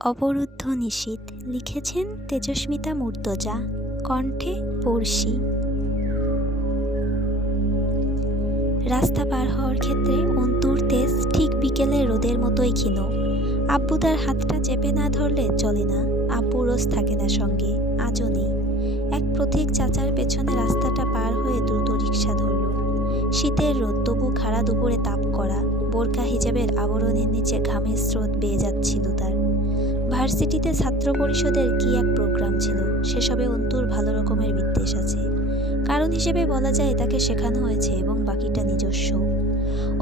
অবরুদ্ধ নিশীথ লিখেছেন তেজস্মিতা মুর্তজা, কণ্ঠে পড়শি। রাস্তা পার হওয়ার ক্ষেত্রে অন্তুর তেজ ঠিক বিকেলের রোদের মতোই ক্ষীণ। আব্বু তার হাতটা চেপে না ধরলে চলে না। আব্বু রোজ থাকে না সঙ্গে, আজও নেই। এক পথিক চাচার পেছনে রাস্তাটা পার হয়ে দ্রুত রিকশা ধরল। শীতের রোদ, তবু খাড়া দুপুরে তাপ করা বোরকা হিজাবের আবরণের নিচে ঘামের স্রোত বেয়ে যাচ্ছিল তার। ভার্সিটিতে ছাত্র পরিষদের কি এক প্রোগ্রাম ছিল, সেসবে অন্তুর ভালো রকমের বিদ্বেষ আছে। কারণ হিসেবে বলা যায় তাকে শেখানো হয়েছে এবং বাকিটা নিজস্ব।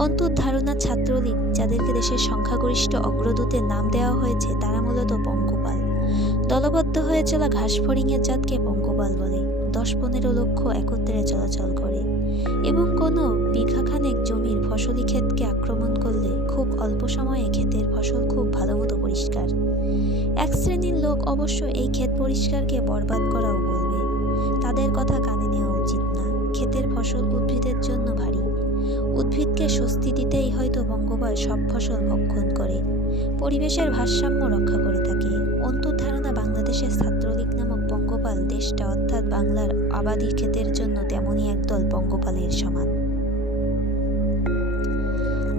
অন্তুর ধারণা ছাত্রলীগ, যাদেরকে দেশের সংখ্যাগরিষ্ঠ অগ্রদূতের নাম দেওয়া হয়েছে, তারা মূলত পঙ্গপাল। দলবদ্ধ হয়ে চলা ঘাসফড়িংয়ের জাতকে পঙ্গপাল বলে। 10-15 লক্ষ একত্রে চলাচল করে এবং কোনো বিঘাখানেক জমির ফসলি ক্ষেতকে আক্রমণ করলে খুব অল্প সময়ে ক্ষেতের ফসল খুব ভালোমতো পরিষ্কার। এক শ্রেণীর লোক অবশ্য এই ক্ষেত পরিষ্কারকে বরবাদ করাও বলবে। তাদের কথা কানে নেওয়া উচিত না। ক্ষেতের ফসল উদ্ভিদের জন্য ভারী। উদ্ভিদকে স্বস্তি দিতেই হয়তো পঙ্গপাল সব ফসল ভক্ষণ করে, পরিবেশের ভারসাম্য রক্ষা করে থাকে। অন্তুর ধারণা বাংলাদেশের ছাত্রলীগ নামক পঙ্গপাল দেশটা অর্থাৎ বাংলার আবাদি ক্ষেতের জন্য তেমনই একদল পঙ্গপালের সমান।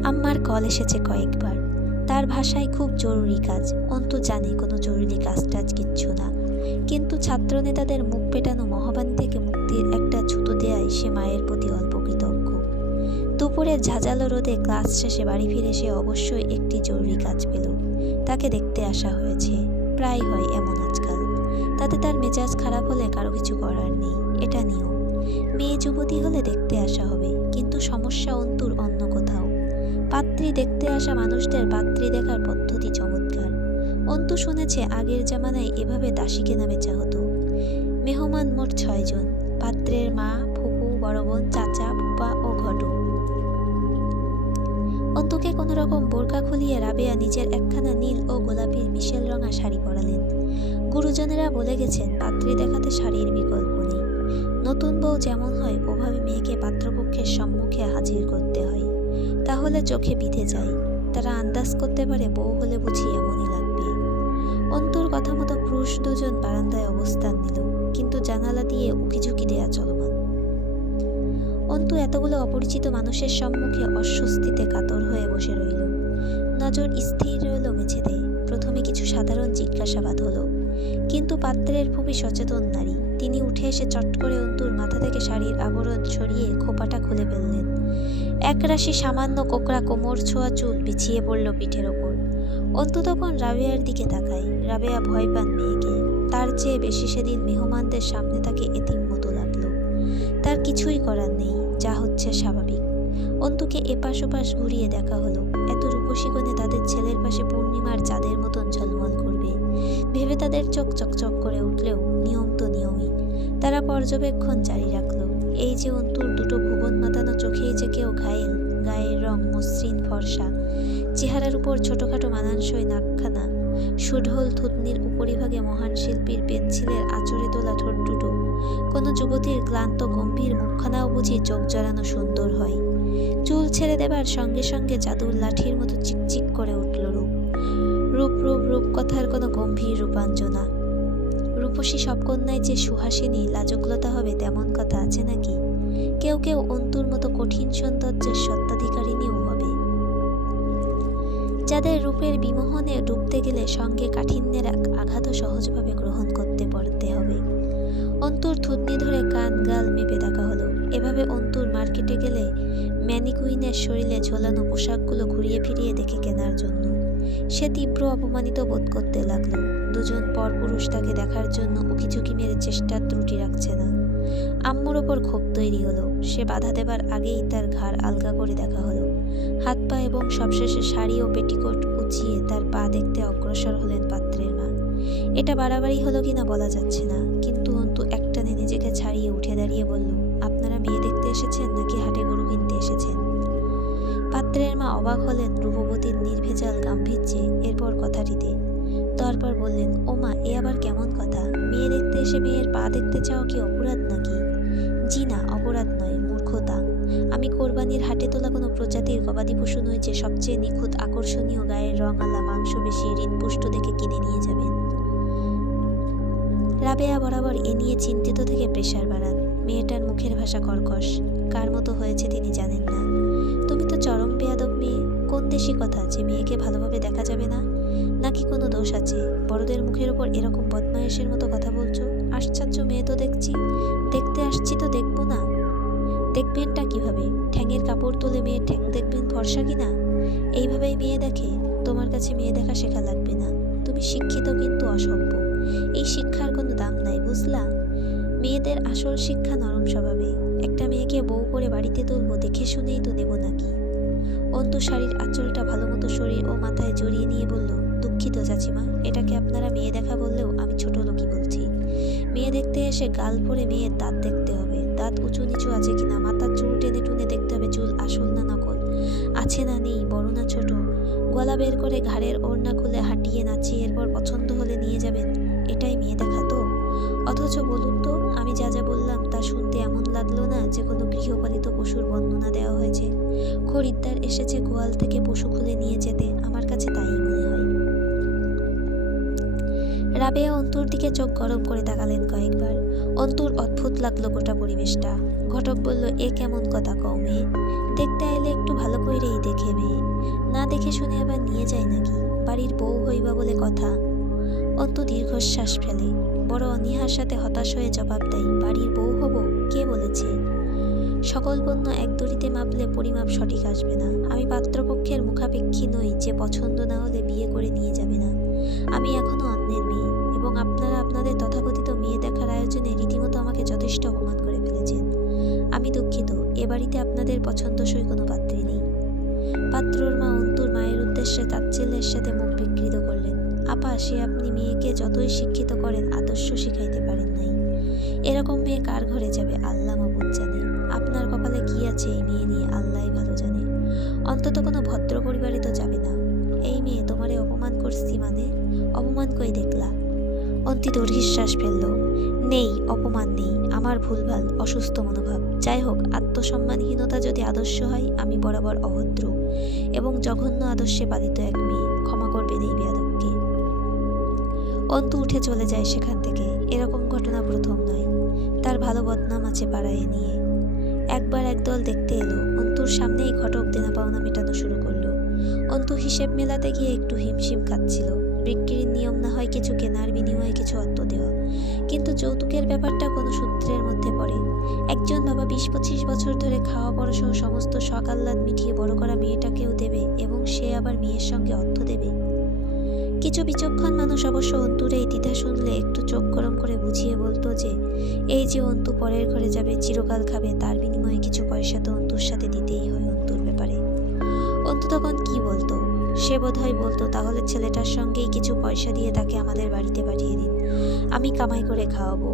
আম্মার কল এসেছে কয়েকবার। তার ভাষায় খুব জরুরি কাজ। অন্তু জানে কোনো জরুরি কাজ কিচ্ছু না, কিন্তু ছাত্র নেতাদের মুখ পেটানো মহাবাণী থেকে মুক্তির একটা ছুতো দেয়ায় সে মায়ের প্রতি অল্প কৃতজ্ঞ। দুপুরের ঝাঁঝালো রোদে ক্লাস শেষে বাড়ি ফিরে সে অবশ্যই একটি জরুরি কাজ পেল। তাকে দেখতে আসা হয়েছে। প্রায় হয় এমন আজকাল। তাতে তার মেজাজ খারাপ হলে কারো কিছু করার নেই, এটা নিয়ম। মেয়ে যুবতী হলে দেখতে আসা হবে, কিন্তু সমস্যা অন্তুর অন্য কোথাও। পাত্রী দেখতে আসা মানুষদের পাত্রী দেখার পদ্ধতি চমৎকার। অন্তু শুনেছে আগের জামানায় এভাবে দাসী কেনা বেচা হতো। মেহমান মোট 6 জন। পাত্রের মা, ফুপু, বড় বোন, চাচা, ফুপা ও ঘটু। অন্তুকে কোনো রকম বোরকা খুলিয়ে রাবেয়া নিজের একখানা নীল ও গোলাপির মিশেল রঙা শাড়ি পরালেন। গুরুজনেরা বলে গেছেন পাত্রী দেখাতে শাড়ির বিকল্প নেই। নতুন বউ যেমন হয় ওভাবে মেয়েকে পাত্রপক্ষের সম্মুখে হাজির করতে হয়, তাহলে চোখে বিঁধে যায়। তারা আন্দাজ করতে পারে বউ হলে বুঝি এমনই লাগবে। অন্তুর কথা মতো পুরুষ দুজন বারান্দায় অবস্থান নিল, কিন্তু জানালা দিয়ে উকিঝুঁকি দেয়া চলমান। অন্তু এতগুলো অপরিচিত মানুষের সম্মুখে অস্বস্তিতে কাতর হয়ে বসে রইল। নজর স্থির রইল মেঝেতে। প্রথমে কিছু সাধারণ জিজ্ঞাসাবাদ হলো, কিন্তু পাত্রের খুবই সচেতন নারী। তিনি উঠে এসে চট করে অন্তুর মাথা থেকে শাড়ির আবরণ সরিয়ে খোপাটা খুলে ফেললেন। একরাশি সামান্য কোকড়া কোমর ছোঁয়া চুল বিছিয়ে পড়ল পিঠের ওপর। অন্তু তখন রাবেয়ার দিকে তাকায়। রাবেয়া ভয় পান মেয়েকে। তার চেয়ে বেশি সেদিন মেহমানদের সামনে তাকে এতিম মতো লাগলো। তার কিছুই করার নেই, যা হচ্ছে স্বাভাবিক। অন্তুকে এপাশ ওপাশ ঘুরিয়ে দেখা হলো। এত রূপসী কোণে তাদের ছেলের পাশে পূর্ণিমার চাঁদের মতন ঝলমল করবে ভেবে তাদের চোখ চকচক করে উঠলেও নিয়ম তো নিয়মই। তারা পর্যবেক্ষণ জারি রাখলো। এই যে অন্তুর দুটো ভুবন মাতানো চোখেই যে কেউ ঘায়েল। গায়ের রং মসৃণ ফর্সা, চেহারার উপর ছোটখাটো মানানসই নাকখানা, সুঢল থুতনির উপরিভাগে মহান শিল্পীর পেন্সিলের আঁচড়ে তোলা ঠোঁট দুটো। কোনো যুবতীর ক্লান্ত গম্ভীর মুখখানাও বুঝি চোখ জড়ানো সুন্দর হয়। চুল ছেড়ে দেবার সঙ্গে সঙ্গে জাদুর লাঠির মতো চিকচিক করে উঠল রূপ। রূপ রূপ রূপ কথার কোনো গম্ভীর রূপাঞ্জনা। রূপসী সব কন্যায় যে সুহাসিনী লাজুকলতা হবে তেমন কথা আছে নাকি? কেউ কেউ অন্তুর মতো কঠিন সৌন্দর্যের সত্ত্বাধিকারিণীও হবে, যাদের রূপের বিমোহনে ডুবতে গেলে সঙ্গে কাঠিন্যের আঘাতও সহজভাবে গ্রহণ করতে পারতে হবে। অন্তুর থুতনি ধরে কান গাল মেপে দেখা হলো। এভাবে অন্তুর মার্কেটে গেলে ম্যানিকুইনের শরীরে ঝোলানো পোশাকগুলো ঘুরিয়ে ফিরিয়ে দেখে কেনার জন্য। সে তীব্র অপমানিত বোধ করতে লাগলো। দুজন পরপুরুষ তাকে দেখার জন্য উকিঝুঁকি মেরে চেষ্টার ত্রুটি রাখছে না। আম্মুর ওপর ক্ষোভ তৈরি হলো। সে বাধা দেবার আগেই তার ঘাড় আলগা করে দেখা হলো। হাত পা এবং সবশেষে শাড়ি ও পেটিকোট উঁচিয়ে তার পা দেখতে অগ্রসর হলেন পাত্রের মা। এটা বাড়াবাড়ি হলো কিনা বলা যাচ্ছে না, কিন্তু অন্তু একটানে নিজেকে ছাড়িয়ে উঠে দাঁড়িয়ে বলল, আপনারা মেয়ে দেখতে এসেছেন নাকি হাটে গরু কিনতে এসেছেন? পাত্রের মা অবাক হলেন রূপবতীর নির্ভেজাল গাম্ভীর্যে, এরপর কথাটিতে। তারপর বললেন, ও মা, এ আবার কেমন কথা? মেয়ে দেখতে এসে মেয়ের পা দেখতে চাও কি অপরাধ নাকি? জি না, অপরাধ নয়, মূর্খতা। আমি কোরবানি কোরবানির হাটে তোলা কোনো প্রজাতির গবাদি পশু নয় যে সবচেয়ে নিখুঁত, আকর্ষণীয়, গায়ের রঙালা, মাংস বেশি, হৃৎপুষ্ট দেখে কিনে নিয়ে যাবেন। রাবেয়া বরাবর এ নিয়ে চিন্তিত থেকে প্রেশার বাড়ান। মেয়েটার মুখের ভাষা কর্কশ। কার মতো হয়েছে তিনি জানেন না। তুমি তো চরম বেয়াদব মেয়ে। কোন দেশি কথা যে মেয়েকে ভালোভাবে দেখা যাবে না? নাকি কোনো দোষ আছে? বড়দের মুখের ওপর এরকম বদমায়েশের মতো কথা বলছো? আশ্চর্য মেয়ে তো দেখছি। দেখতে আসছি তো দেখবো না? দেখবেনটা কিভাবে? ঠ্যাঙের কাপড় তুলে মেয়ের ঠ্যাং দেখবেন ফর্সা কিনা? এইভাবেই মেয়ে দেখে? তোমার কাছে মেয়ে দেখা শেখা লাগবে না। তুমি শিক্ষিত কিন্তু অসভ্য। এই শিক্ষার কোনো দাম নাই, বুঝলা? মেয়েদের আসল শিক্ষা নরম স্বভাবে। একটা মেয়েকে বউ করে বাড়িতে তুলবো দেখে শুনেই তো নেব নাকি? অন্তু শাড়ির আঁচলটা ভালোমতো শরীর ও মাথায় জড়িয়ে নিয়ে বলল, দুঃখিত চাচিমা, এটাকে আপনারা মেয়ে দেখা বললেও আমি ছোট লোকই বলছি। মেয়ে দেখতে এসে গাল পরে মেয়ের দাঁত দেখতে হবে, দাঁত উঁচু নিচু আছে কিনা, মাথার চুল টেনে টুনে দেখতে হবে চুল আসল না নকল, আছে না নেই, বড় না ছোট। গলা বের করে ঘাড়ের ওড়না খুলে হাঁটিয়ে নাচিয়ে এরপর পছন্দ হলে নিয়ে যাবেন। এটাই মেয়ে দেখা তো? অথচ বলুন তো, আমি যা যা বললাম তা শুনতে এমন লাগলো না যে কোনো গৃহপালিত পশুর বর্ণনা দেওয়া হয়েছে? খরিদ্দার এসেছে গোয়াল থেকে পশু খুলে নিয়ে যেতে, আমার কাছে তাই মনে হয়। রাবেয়া অন্তুর দিকে চোখ গরম করে তাকালেন কয়েকবার। অন্তুর অদ্ভুত লাগলো গোটা পরিবেশটা। ঘটক বলল, এ কেমন কথা কও মেয়ে? দেখতে আইলে একটু ভালো কইরেই দেখে মেয়ে, না দেখে শুনে আবার নিয়ে যায় নাকি? বাড়ির বউ হইবা বলে কথা। অন্তু দীর্ঘশ্বাস ফেলে, বড় অনীহার সাথে হতাশ হয়ে জবাব দেয়, বাড়ির বউ হব? কে বলেছে? সকল পণ্য এক দড়িতে মাপলে পরিমাপ সঠিক আসবে না। আমি পাত্রপক্ষের মুখাপেক্ষী নই যে পছন্দ না হলে বিয়ে করে নিয়ে যাবে না। আমি এখনো অন্যের মেয়ে, এবং আপনারা আপনাদের তথাকথিত মেয়ে দেখার আয়োজনে রীতিমতো আমাকে যথেষ্ট অপমান করে ফেলেছেন। আমি দুঃখিত, এ বাড়িতে আপনাদের পছন্দসই কোনো পাত্রী নেই। পাত্রর মা অন্তুর মায়ের উদ্দেশ্যে তাচ্ছিল্যের সাথে মুখ বিকৃত করলেন। আপা, সে আপনি মেয়েকে যতই শিক্ষিত করেন আদর্শ শিখাইতে পারেন নাই। এরকম মেয়ে কার ঘরে যাবে আল্লাহ মাবুদ জানে। আপনার কপালে কি আছে এই মেয়ে নিয়ে আল্লাহই ভালো জানে। অন্তত কোনো ভদ্র পরিবারে তো যাবে না। এই মেয়ে তোমারে অপমান করছি মানে? অপমান কই দেখলা? অন্তি দীর্ঘশ্বাস ফেলল। নেই, অপমান নেই, আমার ভুলভাল, অসুস্থ মনোভাব। যাই হোক, আত্মসম্মানহীনতা যদি আদর্শ হয়, আমি বরাবর অভদ্র এবং জঘন্য আদর্শে পালিত এক মেয়ে। ক্ষমা করবেন এই বেয়াদবকে। অন্তু উঠে চলে যায় সেখান থেকে। এরকম ঘটনা প্রথম নয়, তার ভালো বদনাম আছে পাড়ায় নিয়ে। একবার একদল দেখতে এলো, অন্তুর সামনেই ঘটক দেনা পাওনা মেটানো শুরু করলো। অন্তু হিসেব মেলাতে গিয়ে একটু হিমশিম কাটছিল। বিক্রির নিয়ম না হয় কিছু কেনার বিনিময়ে কিছু অর্থ দেওয়া, কিন্তু যৌতুকের ব্যাপারটা কোনো সূত্রের মধ্যে পড়ে। একজন বাবা 20-25 বছর ধরে খাওয়া পড়া সহ সমস্ত শখ আহ্লাদ মিটিয়ে বড় করা মেয়েটাকেও দেবে, এবং সে আবার মেয়ের সঙ্গে অর্থ দেবে? কিছু বিচক্ষণ মানুষ অবশ্য অন্তুর এই দ্বিধা শুনলে একটু চোখ গরম করে বুঝিয়ে বলতো যে, এই যে অন্তু পরের ঘরে যাবে, চিরকাল খাবে, তার বিনিময়ে কিছু পয়সা তো অন্তুর সাথে দিতেই হয় অন্তুর ব্যাপারে। অন্তু তখন কি বলতো? সে বোধহয় বলতো, তাহলে ছেলেটার সঙ্গেই কিছু পয়সা দিয়ে তাকে আমাদের বাড়িতে পাঠিয়ে দিন, আমি কামাই করে খাওয়াবো।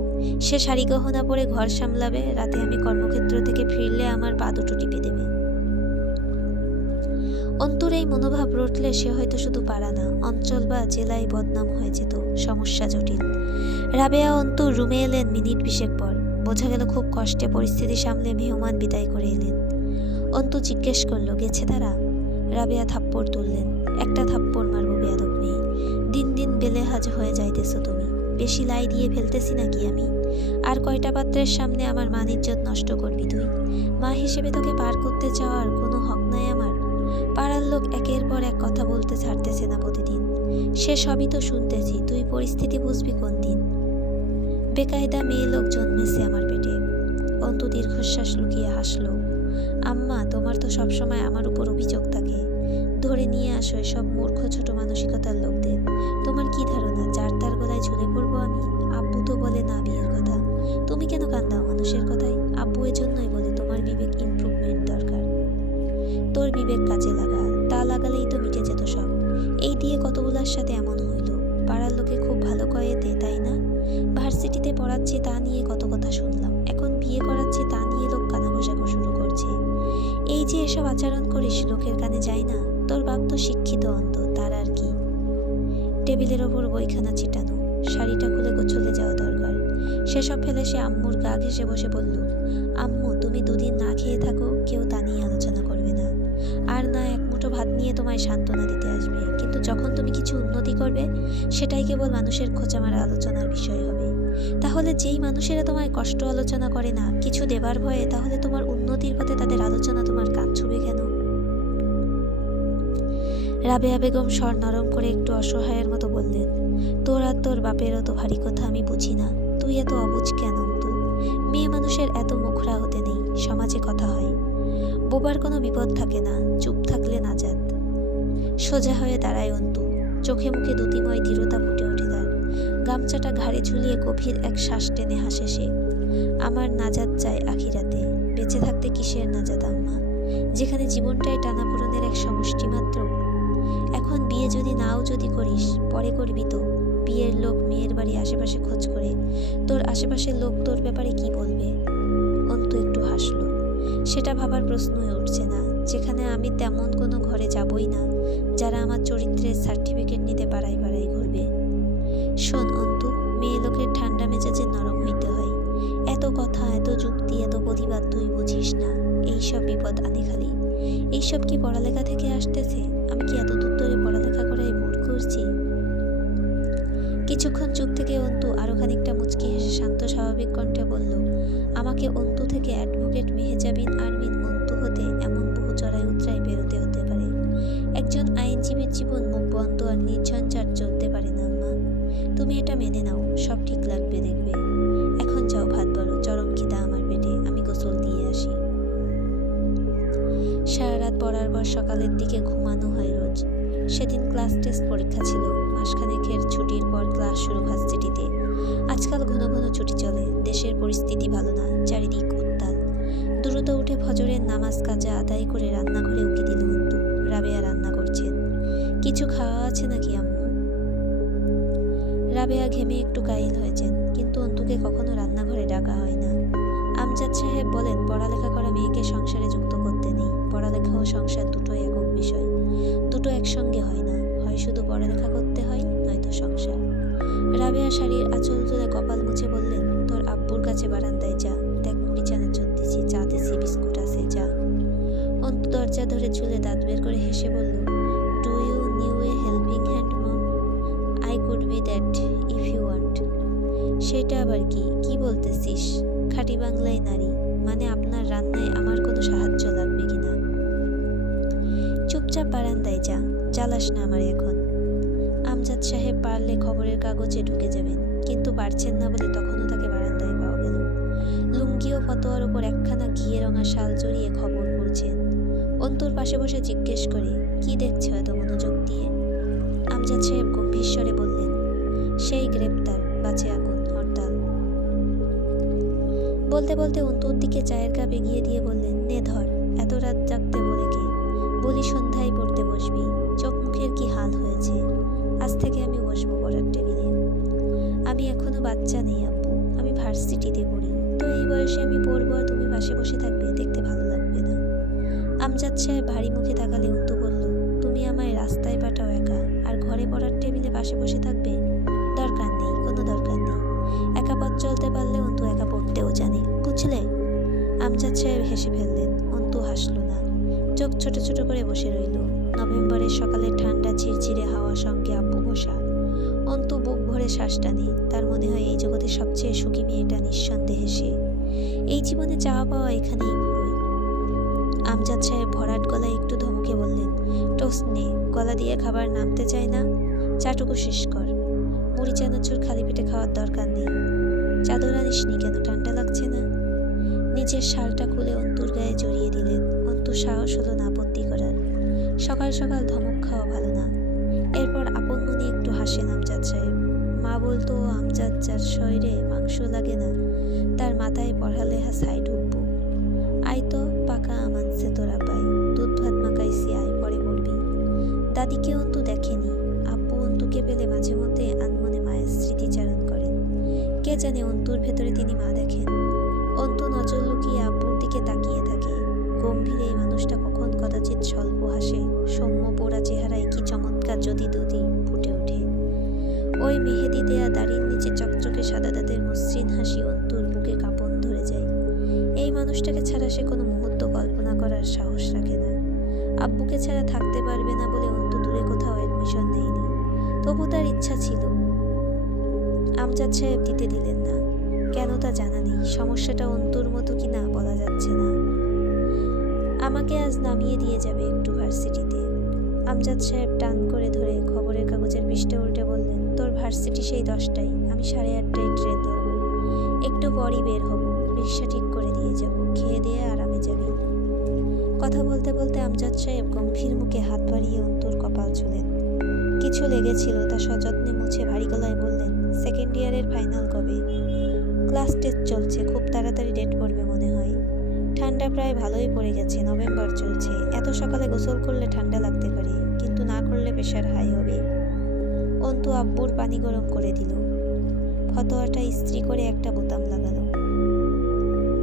সে শাড়ি গহনা পরে ঘর সামলাবে, রাতে আমি কর্মক্ষেত্র থেকে ফিরলে আমার পা দুটো টিপে দেবে। অন্তুর এই মনোভাব রটলে সে হয়তো শুধু পাড়া না, অঞ্চল বা জেলায় বদনাম হয়ে যেত। সমস্যা জটিল। রাবেয়া অন্তুর রুমে এলেন মিনিট 20 পর। বোঝা গেল খুব কষ্টে পরিস্থিতি সামলে মেহমান বিদায় করে এলেন। অন্তু জিজ্ঞেস করলো, গেছে তারা? রাবেয়া থাপ্পড় তুললেন। একটা থাপ্পড় মারবো বেয়াদব মেয়ে। দিন দিন বেলেহাজ হয়ে যাইতেছো তুমি। বেশি লাই দিয়ে ফেলতেছি নাকি আমি? আর কয়টা পাত্রের সামনে আমার মান ইজ্জত নষ্ট করবি তুই? মা হিসেবে তোকে পার করতে চাওয়ার কোনো হক নাই আমার? পাড়ার লোক একের পর এক কথা বলতে ছাড়তেছে না প্রতিদিন। সে সবই তো শুনতেছি, তুই পরিস্থিতি বুঝবি কোন দিন? বেকায়দা মেয়ে লোক জন্মেছে আমার পেটে। অন্তু দীর্ঘশ্বাস লুকিয়ে হাসল। আম্মা, তোমার তো সবসময় আমার উপর অভিযোগ থাকে। ধরে নিয়ে আসো এসব মূর্খ ছোট মানসিকতার লোকদের। তোমার কি ধারণা যার তার গলায় ঝুলে পড়বো আমি? আব্বু তো বলে না বিয়ের কথা। তুমি কেন কান্দাও মানুষের কথায়? আব্বু এজন্যই বলে তোমার বিবেক ইমপ্রুভমেন্ট দরকার। তোর বিবেক কাজে লাগা, তা লাগালেই তো মিটে যেত সব। এই দিয়ে কতগুলার সাথে এমন হইল। পাড়ার লোকে খুব ভালো কয়েতে, তাই না? ভার্সিটিতে পড়াচ্ছি তা নিয়ে কত কথা শুনলাম, এখন বিয়ে করাচ্ছি তা নিয়ে লোক কানাঘোষাঘো শুরু করছে। এই যে এসব আচরণ করিস লোকের কানে যায় না? তোর বাপ তো শিক্ষিত অন্ত, তার আর কি? টেবিলের ওপর বইখানা ছিটানো, শাড়িটা খুলে গোছলে যাওয়া দরকার। সেসব ফেলে সে আম্মুর গা ঘেঁষে বসে বলল, আম্মু তুমি দুদিন না খেয়ে থাকো, কেউ তা নিয়ে আলোচনা করবে না, আর না এক মুঠো ভাত নিয়ে তোমায় সান্ত্বনা দিতে আসবে, কিন্তু যখন তুমি কিছু উন্নতি করবে সেটাই কেবল মানুষের খোঁচা মারা আলোচনার বিষয় হবে। তাহলে যেই মানুষেরা তোমায় কষ্ট আলোচনা করে না কিছু দেবার ভয়ে, তাহলে তোমার উন্নতির পথে তাদের আলোচনা তোমার কান ছুবে কেন? রাবেয়া বেগম স্বর নরম করে একটু অসহায়ের মতো বললেন, তোর আর তোর বাপের অত ভারী কথা আমি বুঝি না, তুই এত অবুঝ কেন? মেয়ে মানুষের এত মুখরা হতে নেই, সমাজে কথা হয়, বোবার কোনো বিপদ থাকে না, চুপ থাকলে নাজাত। সোজা হয়ে দাঁড়ায় অন্তু, চোখে মুখে দ্যুতিময় দৃঢ়তা ফুটে ওঠে তার। গামছাটা ঘাড়ে ঝুলিয়ে গভীর এক শ্বাস টেনে হাসে সে। আমার নাজাত চাই আখিরাতে, বেঁচে থাকতে কিসের নাজাত আম্মা, যেখানে জীবনটাই টানাপোড়েনের এক সমষ্টি মাত্র। এখন বিয়ে যদি করিস, পরে করবি তো, বিয়ের লোক মেয়ের বাড়ি আশেপাশে খোঁজ করে, তোর আশেপাশের লোক তোর ব্যাপারে কি বলবে? অন্তু একটু হাসলো। সেটা ভাবার প্রশ্নই উঠছে না, যেখানে আমি তেমন কোনো ঘরে যাবই না যারা আমার চরিত্রের সার্টিফিকেট নিতে পাড়ায় পাড়ায় ঘুরবে। শোন অন্তু, মেয়ে লোকের ঠান্ডা মেজাজে নরম হইতে হয়। এত কথা, এত যুক্তি, এত প্রতিবাদ তুই বুঝিস না, এইসব বিপদ আনে খালি। এইসব কি পড়ালেখা থেকে আসতেছে? আমি কি এত দূর ধরে পড়ালেখা করায় ভুল করছি? কিছুক্ষণ চুপ থেকে অন্তু আরো খানিকটা মুচকি হেসে শান্ত স্বাভাবিক কণ্ঠে বলল, আমাকে অন্তু থেকে অ্যাডভোকেট মেহেজাবিন আরমিন অন্তু হতে এমন বহু চড়াই উতরাই বেরোতে হতে পারে। একজন আইনজীবীর জীবন মুখ বন্ধ আর নির্ঝঞ্ঝাট চলতে পারে না আম্মা। তুমি এটা মেনে নাও, সব ঠিক লাগবে দেখবে। এখন যাও ভাত বাড়ো, চরম খিদা আমার পেটে, আমি গোসল দিয়ে আসি। সারা রাত পড়ার পর সকালের দিকে ঘুমানো হয় রোজ। সেদিন ক্লাস টেস্ট পরীক্ষা ছিল, মাসখানেকের ছুটির পর ক্লাস শুরু ভার্সিটিতে। আজকাল ঘন ঘন ছুটি চলে, দেশের পরিস্থিতি ভালো না, চারিদিক উত্তাল। দ্রুত উঠে ফজরের নামাজ কাজা আদায় করে রান্নাঘরে উকি দিল অন্তু। রাবেয়া রান্না করছেন। কিছু খাওয়া আছে নাকি আম্মু? রাবেয়া ঘেমে একটু কাইল হয়েছেন, কিন্তু অন্তুকে কখনো রান্নাঘরে ডাকা হয় না। আমজাদ সাহেব বলেন, পড়ালেখা করা মেয়েকে সংসারে যুক্ত করতে নেই। পড়ালেখা ও সংসার দুটোই একক বিষয়, দুটো একসঙ্গে হয় না, হয় শুধু পড়ালেখা করতে হয়, নয়তো সংসার। রাবেয়া শাড়ির আঁচল তুলে কপাল মুছে বললেন, তোর আব্বুর কাছে বারান্দায় যা, দেখ মুড়ি চানাচুর দিছি, চা দিছি, বিস্কুট আছে, যা। অন্তু দরজা ধরে ঝুলে দাঁত বের করে হেসে বলল, do you need a helping hand mom? I could be that if you want. সেটা আবার কি? কি বলতেছিস? খাঁটি বাংলায় নারী মানে আপনার রান্নায় আমার কোনো সাহায্য লাগবে কিনা? চুপচাপ বারান্দায় যা, জ্বালাস না আমার এখন। আমজাদ সাহেব পারলে খবরের কাগজে ঢুকে যাবেন, কিন্তু পারছেন না বলে তখনও তাকে বারান্দায় পাওয়া গেল। লুঙ্গি ও ফতোয়ার ওপর একখানা ঘিয়ে রঙা শাল জড়িয়ে খবর পড়ছেন। অন্তুর পাশে বসে জিজ্ঞেস করে, কি দেখছো এত মনোযোগ দিয়ে? আমজাদ সাহেব গম্ভীর স্বরে বললেন, সেই গ্রেপ্তার, বাঁচে আগুন, হরতাল। বলতে বলতে অন্তুর দিকে চায়ের কাপ এগিয়ে দিয়ে বললেন, নে ধর, এত রাত জাগতে বলে কে? বলি সন্ধ্যায় পড়তে বসবি, চোখ মুখের কি হাল হয়েছে। আজ থেকে আমি বসবো পড়ার টেবিলে। আমি এখনো বাচ্চা নেই আব্বু, আমি ভার্সিটিতে পড়ি, তো এই বয়সে আমি পড়বো আর তুমি পাশে বসে থাকবে, দেখতে ভালো লাগবে না। আমজাদ সাহেব ভারী মুখে তাকালে অন্তু বলল, তুমি আমায় রাস্তায় পাঠাও একা, আর ঘরে পড়ার টেবিলে পাশে বসে থাকবে? দরকার নেই, কোনো দরকার নেই। একা পথ চলতে পারলে অন্তু একা পড়তেও জানে, বুঝলে? আমজাদ সাহেব হেসে ফেললেন। অন্তু হাসল না, চোখ ছোট ছোট করে বসে রইল। নভেম্বরের সকালে ঠান্ডা ঝিরঝিরে হাওয়া সঙ্গে আব্বু বসা। অন্তু বুক ভরে শ্বাস টানে, তার মনে হয় এই জগতের সবচেয়ে সুখী মেয়েটা নিঃসন্দেহে সে। এই জীবনে চাওয়া পাওয়া এখানেই পুরোই। আমজাদ সাহেব ভরাট গলায় একটু ধমকে বললেন, টোস্ট নে, গলা দিয়ে খাবার নামতে চায় না, চাটুকু শেষ কর। মুড়ি চানাচুর খালি পেটে খাওয়ার দরকার নেই। চাদর আনিসনি কেন, ঠান্ডা লাগছে না? নিজের শালটা খুলে অন্তুর গায়ে জড়িয়ে দিলেন। অন্তুর সাহস হলো না আপত্তি করার। সকাল সকাল ধমক খাওয়া ভালো না। এরপর আপন মনে একটু হাসেন আমজাদ সাহেব। মা বলতো, আমজাদ যার শরীরে মাংস লাগে না, তার মাথায় পড়ালেখা ছাই ঢুকবো। আই তো পাকা আমানছে তোরা পাই, দুধ ভাত মাকাইছি, আয় পরে পড়বি। দাদিকে অন্তু দেখেনি, আব্বু অন্তুকে পেলে মাঝে মধ্যে আনমনে মায়ের স্মৃতিচারণ করেন। কে জানে অন্তুর ভেতরে তিনি মা দেখেন। অন্তু নজর লুকিয়ে আব্বুর দিকে তাকিয়ে থাকে। গম্ভীর এই মানুষটা কখন কদাচিৎ স্বল্প হাসে, সৌম্য পোড়া চেহারায় কি চমৎকার যদি দুদি ফুটে ওঠে। ওই ওই মেহেদি দেয়া দাড়ির নিচে চকচকে সাদা দাঁতের মসৃণ হাসি অন্তুর বুকে কাঁপন ধরে যায়। এই মানুষটাকে ছাড়া সে কোনো মুহূর্ত কল্পনা করার সাহস রাখে না। আব্বুকে ছাড়া থাকতে পারবে না বলে অন্তু দূরে কোথাও অ্যাডমিশন নেয়নি। তবু তার ইচ্ছা ছিল। আমজাদ সাহেব দিতে দিলেন না, কেন তা জানা নেই। সমস্যাটা অন্তুর মতো কি না বলা যাচ্ছে না। আমাকে আজ নামিয়ে দিয়ে যাবে একটু ভার্সিটিতে। আমজাদ সাহেব টান করে ধরে খবরের কাগজের পৃষ্ঠা উল্টে বললেন, তোর ভার্সিটি সেই 10টায়, আমি 8:30টায় ট্রেন ধরবো। একটু পরই বের হব, রিক্সা ঠিক করে দিয়ে যাব, খেয়ে দিয়ে আরামে যাবি। কথা বলতে বলতে আমজাদ সাহেব গম্ভীর মুখে হাত বাড়িয়ে অন্তুর কপাল ছুঁলেন। কিছু লেগেছিল তা সযত্নে মুছে ভারী গলায় বললেন, সেকেন্ড ইয়ারের ফাইনাল কবে? ক্লাস টেস্ট চলছে, খুব তাড়াতাড়ি ডেট পড়বে মনে হয়। ঠান্ডা প্রায় ভালোই পড়ে গেছে, নভেম্বর চলছে। এত সকালে গোসল করলে ঠান্ডা লাগতে পারে, কিন্তু না করলে প্রেশার হাই হবে। অন্তু আব্বুর পানি গরম করে দিল, ফতোয়াটা ইস্ত্রি করে একটা বোতাম লাগালো।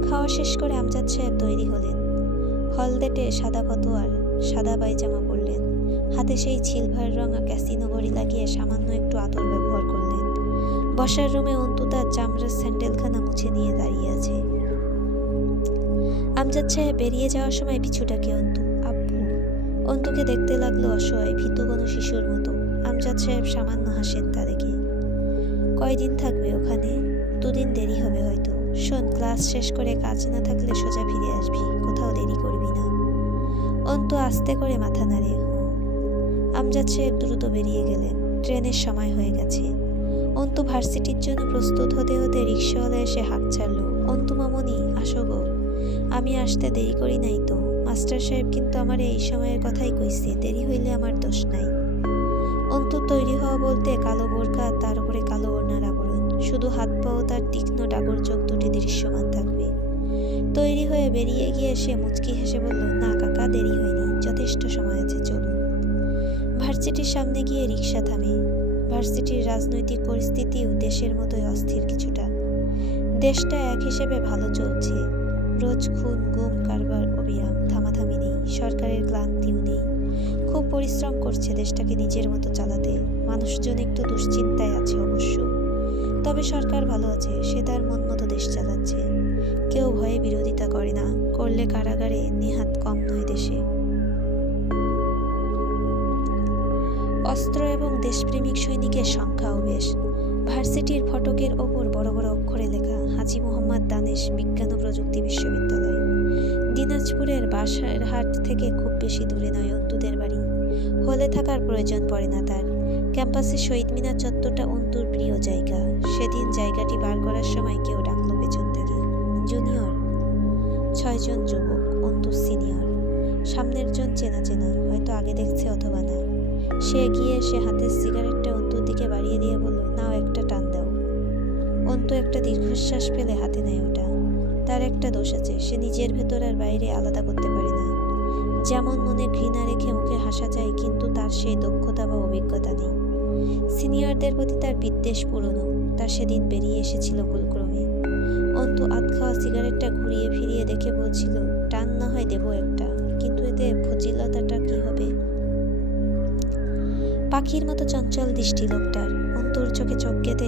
খাওয়া শেষ করে আমজাদ সাহেব তৈরি হলেন। হলদেটে সাদা ফতোয়ার সাদা পায়জামা পরলেন, হাতে সেই সিলভার রঙা ক্যাসিনো ঘড়ি লাগিয়ে সামান্য একটু আতর ব্যবহার করলেন। বসার রুমে অন্তু তার চামড়ার স্যান্ডেলখানা মুছে নিয়ে দাঁড়িয়ে আছে। আমজাদ সাহেব বেরিয়ে যাওয়ার সময় পিছু ডাকে অন্তু, আব্বু। অন্তুকে দেখতে লাগলো অসহায়, ভীতু কোনো শিশুর মতো। আমজাদ সাহেব সামান্য হাসেন তা দেখে। কয়দিন থাকবে ওখানে? 2 দিন দেরি হবে হয়তো। শোন, ক্লাস শেষ করে কাজ না থাকলে সোজা ফিরে আসবি, কোথাও দেরি করবি না। অন্তু আস্তে করে মাথা নাড়ে। আমজাদ সাহেব দ্রুত বেরিয়ে গেলেন। ট্রেনের সময় হয়ে গেছে। অন্তু ভার্সিটির জন্য প্রস্তুত হতে হতে রিক্সাওয়ালা এসে হাঁক ছাড়ল, অন্তু মামনি, আসো গো। আমি আসতে দেরি করি নাই তো। মাস্টার সাহেব কিন্তু আমার এই সময়ের কথাই কইছে, দেরি হইলে আমার দোষ নাই। অন্তু তৈরি হওয়া বলতে কালো বোরকা, তার উপরে কালো ওড়নার আবরণ, শুধু হাত পাও তার তীক্ষ্ণ ডাগর চোখ দুটি দৃশ্যমান থাকবে। তৈরি হয়ে বেরিয়ে গিয়ে সে মুচকি হেসে বলল, না কাকা, দেরি হয়নি, যথেষ্ট সময় আছে, চলুন। ভার্সিটির সামনে গিয়ে রিক্সা থামে। ভার্সিটির রাজনৈতিক পরিস্থিতিও দেশের মতোই অস্থির কিছুটা। দেশটা এক হিসেবে ভালো চলছে, রোজ খুন গুম কারবার অবিরাম, থামাথামি নেই, সরকারের ক্লান্তিও নেই। খুব পরিশ্রম করছে দেশটাকে নিজের মতো চালাতে। মানুষজন একটু দুশ্চিন্তায় আছে অবশ্য, তবে সরকার ভালো আছে, সে তার মন মতো দেশ চালাচ্ছে। কেউ ভয়ে বিরোধিতা করে না, করলে কারাগারে নেহাত কম নয় দেশে। অস্ত্র এবং দেশপ্রেমিক সৈনিকের সংখ্যাও বেশ। ভার্সিটির ফটকের ওপর বড় বড় অক্ষরে লেখা, হাজী মোহাম্মদ দানেশ বিজ্ঞান ও প্রযুক্তি বিশ্ববিদ্যালয়। দিনাজপুরের বাসারহাট থেকে খুব বেশি দূরে নয় অন্তুদের বাড়ি, হলে থাকার প্রয়োজন পড়ে না তার। ক্যাম্পাসে শহীদ মিনার চত্বরটা অন্তুর প্রিয় জায়গা। সেদিন জায়গাটি বার করার সময় কেউ ডাকলো পেছন থেকে, জুনিয়র। 6 জন যুবক, অন্তু সিনিয়র। সামনের জন চেনা চেনা, হয়তো আগে দেখছে অথবা না। সে এগিয়ে এসে হাতের সিগারেটটা অন্তুর দিকে বাড়িয়ে দিয়ে বলল, নাও, একটা টান দাও। অন্তু একটা দীর্ঘশ্বাস ফেলে হাতে নেয় ওটা। তার একটা দোষ আছে, সে নিজের ভেতর আর বাইরে আলাদা করতে পারে না। যেমন মনে ঘৃণা রেখে মুখে হাসা যায়, কিন্তু তার সেই দক্ষতা বা অভিজ্ঞতা নেই। সিনিয়রদের প্রতি তার বিদ্বেষ পুরনো, তার সেদিন বেরিয়ে এসেছিল ভুলক্রমে। অন্তু আধ খাওয়া সিগারেটটা ঘুরিয়ে ফিরিয়ে দেখে বলছিল, টান না হয় দেবো একটা, কিন্তু এতে ফজিলতাটা কি হবে? পাখির মতো চঞ্চল দৃষ্টি লোকটার। অন্তুর চোখে চোখ গেঁথে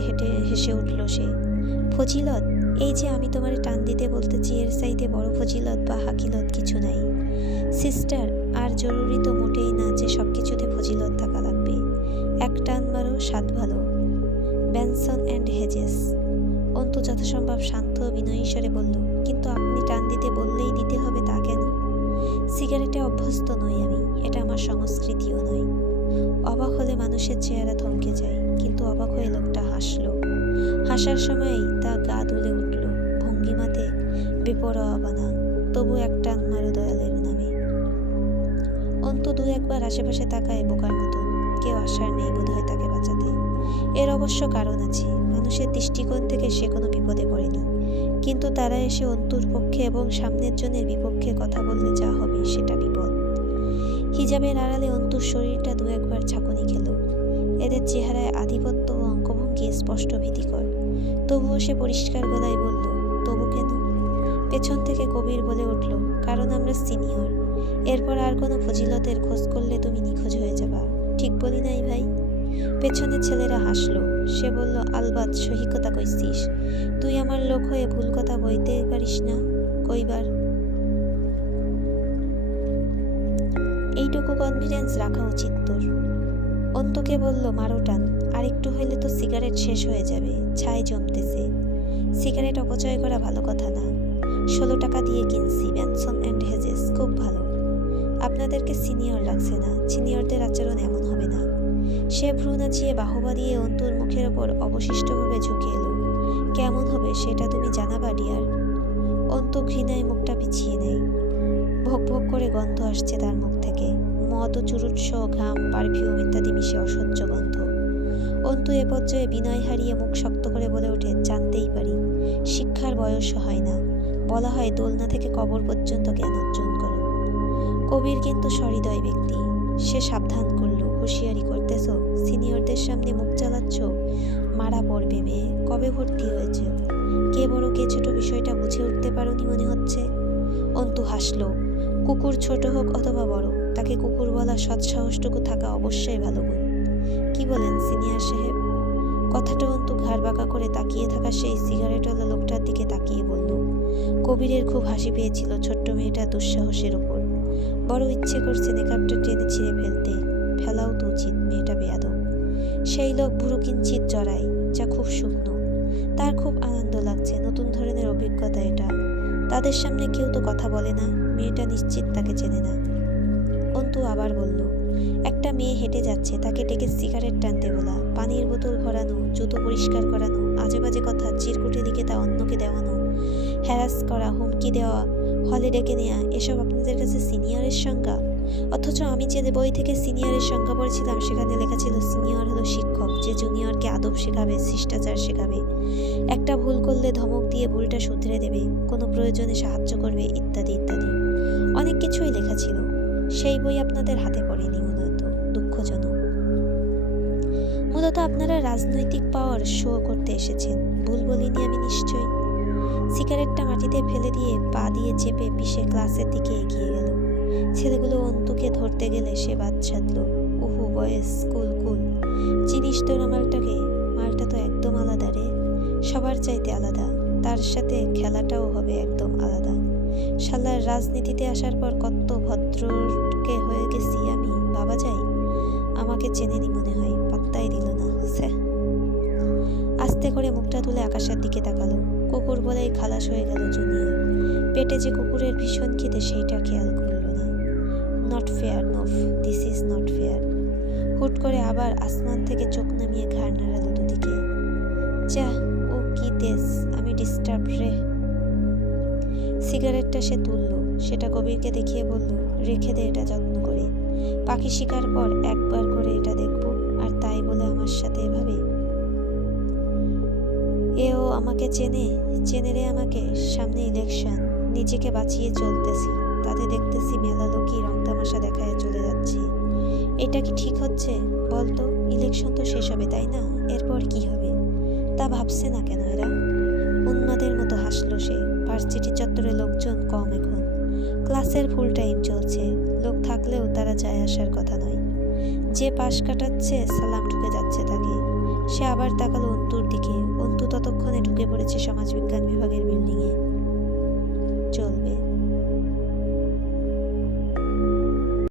হেসে উঠল সে। ফজিলত? এই যে আমি তোমারে টান দিতে বলতেছি, এর চাইতে বড় ফজিলত বা হাকিলত কিছু নাই সিস্টার। আর জরুরি তো মোটেই না যে সব কিছুতে ফজিলত থাকা লাগবে। এক টান মারো, স্বাদ ভালো। Benson and Hedges. অন্তু যথাসম্ভব শান্ত বিনয়ী স্বরে বলল, কিন্তু আপনি টান দিতে বললেই দিতে হবে তা কেন? সিগারেটে অভ্যস্ত নই আমি, এটা আমার সংস্কৃতিও নয়। অবাক হলে মানুষের চেহারা থমকে যায়, কিন্তু অবাক হয়ে লোকটা হাসলো। হাসার সময়ই তা গা দুলে উঠল, ভঙ্গিমাতে বেপরোয়া বানা। তবু এক টান মারো দয়ালের নামে। অন্তু 2-1 বার আশেপাশে তাকায় বোকার মতো। কেউ আসার নেই বোধহয় তাকে বাঁচাতে। এর অবশ্য কারণ আছে, মানুষের দৃষ্টিকোণ থেকে সে কোনো বিপদে পড়েনি। কিন্তু তারা এসে অন্তুর পক্ষে এবং সামনের জনের বিপক্ষে কথা বললে যা হবে সেটা বিপদ। হিজাবের আড়ালে অন্তুর শরীরটা 2-1 বার ঝাঁকুনি খেল। এদের চেহারায় আধিপত্য ও অঙ্গভঙ্গি স্পষ্ট ভীতিকর। তবুও সে পরিষ্কার গলায় বলল, তবু কেন? পেছন থেকে কবির বলে উঠল, কারণ আমরা সিনিয়র। এরপর আর কোনো ফজিলতের খোঁজ করলে তুমি নিখোঁজ হয়ে যাবা। ঠিক বলি নাই ভাই? পেছনের ছেলেরা হাসলো। সে বলল, আলবাত সহি কথা কইছিস। তুই আমার লোক হয়ে ভুল কথা বইতে পারিস না কইবার। এইটুকু কনফিডেন্স রাখা উচিত তোর। অন্তুকে বলল, মারো টান, আর একটু হইলে তো সিগারেট শেষ হয়ে যাবে, ছাই জমতেছে। সিগারেট অপচয় করা ভালো কথা না। 16 টাকা দিয়ে কিনছি, ব্যানসন অ্যান্ড হেজেস, খুব ভালো। আপনাদেরকে সিনিয়র লাগছে না, সিনিয়রদের আচরণ এমন হবে না। সে ভ্রু নাচিয়ে বাহুবা দিয়ে অন্তুর মুখের ওপর অবশিষ্টভাবে ঝুঁকে এলো। কেমন হবে সেটা তুমি জানাবা ডিয়ার। অন্তু ঘৃণায় মুখটা পিছিয়ে নেয়। ভোক ভোক করে গন্ধ আসছে তার মুখ থেকে। মদ ও চুরুৎস, ঘাম, পারফিউম ইত্যাদি মিশে অসহ্য গন্ধ। অন্তু এ পর্যায়ে বিনয় হারিয়ে মুখ শক্ত করে বলে ওঠে, জানতেই পারি, শিক্ষার বয়স হয় না। বলা হয় দোলনা থেকে কবর পর্যন্ত জ্ঞান অর্জন করো। কবির কিন্তু সহৃদয় ব্যক্তি। সে সাবধান করলো, হুঁশিয়ারি করতেছ, সিনিয়রদের সামনে মুখ চালাচ্ছ, মারা পড়বে মেয়ে। কবে ভর্তি হয়েছে? কে বড় কে ছোট বিষয়টা বুঝে উঠতে পারোনি মনে হচ্ছে। অন্তু হাসলো। কুকুর ছোট হোক অথবা বড়, তাকে কুকুর বলা সৎসাহসটুকু থাকা অবশ্যই ভালো গুণ। কি বলেন সিনিয়র সাহেব? কথাটা অন্তু ঘাড় বাঁকা করে তাকিয়ে থাকা সেই সিগারেটওয়ালা লোকটার দিকে তাকিয়ে বলল। কবিরের খুব হাসি পেয়েছিল ছোট্ট মেয়েটার দুঃসাহসের ওপর। বড় ইচ্ছে করছে নেকাবটা টেনে ছিঁড়ে ফেলতে। ফেলাও তো উচিত, মেয়েটা বেয়াদব। সেই লোক ভুরু কিঞ্চিত জড়ায়, যা খুব শুকনো। তার খুব আনন্দ লাগছে, নতুন ধরনের অভিজ্ঞতা এটা। তাদের সামনে কেউ তো কথা বলে না, মেয়েটা নিশ্চিত তাকে চেনে না। অন্তু আবার বলল, একটা মেয়ে হেঁটে যাচ্ছে, তাকে ডেকে সিগারেট টানতে বলা, পানির বোতল ভরানো, জুতো পরিষ্কার করানো, আজে বাজে কথা চিরকুটে লিখে তা অন্যকে দেওয়ানো, হ্যারাস করা, হুমকি দেওয়া, হলে ডেকে নেওয়া, এসব আপনাদের কাছে সিনিয়রের সংজ্ঞা? অথচ আমি যে বই থেকে সিনিয়রের সংজ্ঞা পড়েছিলাম সেখানে লেখা ছিল সিনিয়র হলো শিক্ষক, যে জুনিয়রকে আদব শেখাবে, শিষ্টাচার শেখাবে, একটা ভুল করলে ধমক দিয়ে ভুলটা শুধরে দেবে, কোনো প্রয়োজনে সাহায্য করবে, ইত্যাদি ইত্যাদি। অনেক কিছুই লেখা ছিল। সেই বই আপনাদের হাতে পড়েনি, দুঃখজনক। মূলত আপনারা রাজনৈতিক পাওয়ার শো করতে এসেছেন, ভুল বলিনি আমি নিশ্চয়ই। সিগারেটটা মাটিতে ফেলে দিয়ে পা দিয়ে চেপে পিষে ক্লাসের দিকে এগিয়ে গেল। ছেলেগুলো অন্তুকে ধরতে গেলে সে বাদ সাধল। উহু বয়েস, কুল কুল। চিনিস তোরা মালটাকে? মালটা তো একদম আলাদা রে, সবার চাইতে আলাদা। তার সাথে খেলাটাও হবে একদম আলাদা। শালার রাজনীতিতে আসার পর কত ভদ্রকে হয়ে গেছি আমি, বাবা যাই। আমাকে চেনেনি মনে হয়, পাত্তাই দিল না। আস্তে করে মুখটা তুলে আকাশের দিকে তাকালো। কুকুর বলেই খালাস হয়ে গেল জুনিয়র। পেটে যে কুকুরের ভীষণ খিদে সেইটা খেয়াল করল না। নট ফেয়ার, নফ, দিস ইজ নট ফেয়ার। হুট করে আবার আসমান থেকে চোখ নামিয়ে ঘাড় নাড়ালো দুদিকে। যা, ও কি তেজ, আমি ডিস্টার্ব রে। সিগারেটটা সে তুলল, সেটা কবিরকে দেখিয়ে বলল, রেখে দে এটা যত্ন করে। পাখি শিকার পর একবার করে এটা দেখব, আর তাই বলে আমার সাথে এভাবে। এও আমাকে চেনে রে আমাকে। সামনে ইলেকশন, নিজেকে বাঁচিয়ে চলতেছি, তাতে দেখতেছি মেলা লোকই রং তামাশা দেখায় চলে যাচ্ছে। এটা কি ঠিক হচ্ছে বলতো? ইলেকশন তো শেষ হবে তাই না, এরপর কি হবে তা ভাবছে না কেন এরা? উন্মাদের মতো হাসলো সে। ভার্সিটি চত্বরে লোকজন কম এখন। ক্লাসের ফুল টাইম চলছে, লোক থাকলেও তারা যায় আসার কথা নয়। যে পাশ কাটাচ্ছে সালাম ঢুকে যাচ্ছে তাকে। সে আবার তাকালো অন্তুর দিকে। অন্তু ততক্ষণে ঢুকে পড়েছে সমাজবিজ্ঞান বিভাগের বিল্ডিংয়ে।